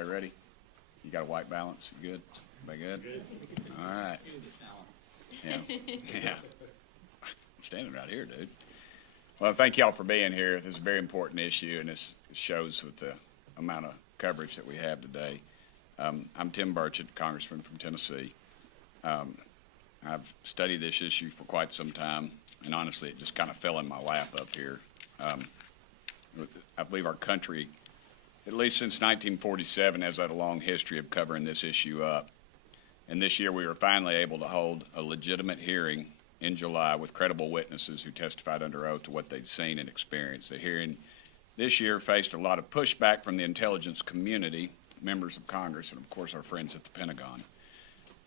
Everybody ready? You got a white balance? You good? Everybody good? All right. Yeah. Yeah. I'm standing right here, dude. Well, thank y'all for being here. This is a very important issue, and this shows with the amount of coverage that we have today. I'm Tim Burchett, Congressman from Tennessee. I've studied this issue for quite some time, and honestly, it just kind of fell in my lap up here. I believe our country, at least since 1947, has had a long history of covering this issue up. And this year we were finally able to hold a legitimate hearing in July with credible witnesses who testified under oath to what they'd seen and experienced. The hearing this year faced a lot of pushback from the intelligence community, members of Congress, and of course our friends at the Pentagon.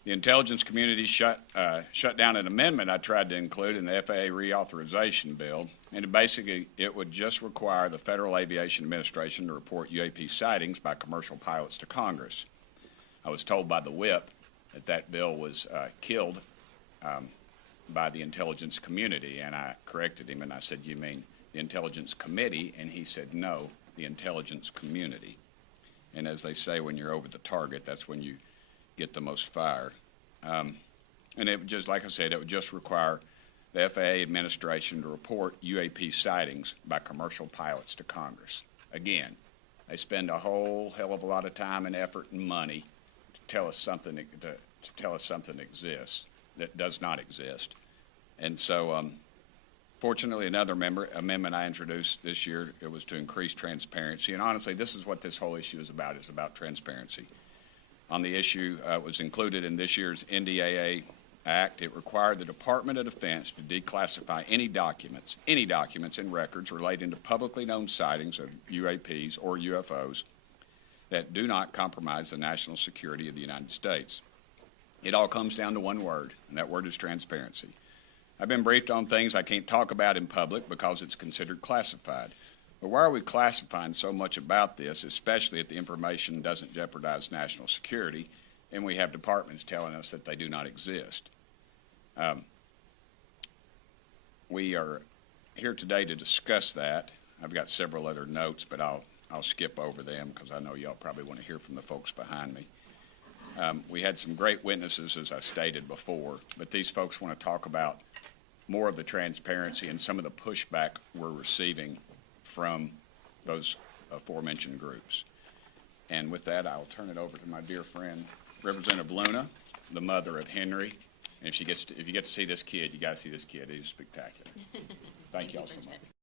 The intelligence community shut down an amendment I tried to include in the FAA reauthorization bill, and basically it would just require the Federal Aviation Administration to report UAP sightings by commercial pilots to Congress. I was told by the whip that bill was killed by the intelligence community, and I corrected him and I said, "You mean the intelligence committee?" And he said, "No, the intelligence community." And as they say, when you're over the target, that's when you get the most fire. And it would just, like I said, it would just require the FAA administration to report UAP sightings by commercial pilots to Congress. Again, they spend a whole hell of a lot of time and effort and money to tell us something exists that does not exist. And so, fortunately, another amendment I introduced this year, it was to increase transparency. And honestly, this is what this whole issue is about transparency. On the issue was included in this year's NDAA Act. It required the Department of Defense to declassify any documents and records relating to publicly known sightings of UAPs or UFOs that do not compromise the national security of the United States. It all comes down to one word, and that word is transparency. I've been briefed on things I can't talk about in public because it's considered classified. But why are we classifying so much about this, especially if the information doesn't jeopardize national security and we have departments telling us that they do not exist? We are here today to discuss that. I've got several other notes, but I'll skip over them because I know y'all probably want to hear from the folks behind me. We had some great witnesses, as I stated before, but these folks want to talk about more of the transparency and some of the pushback we're receiving from those aforementioned groups. And with that, I'll turn it over to my dear friend, Representative Luna, the mother of Henry. And if you get to see this kid, you got to see this kid. He's spectacular. Thank you all so much.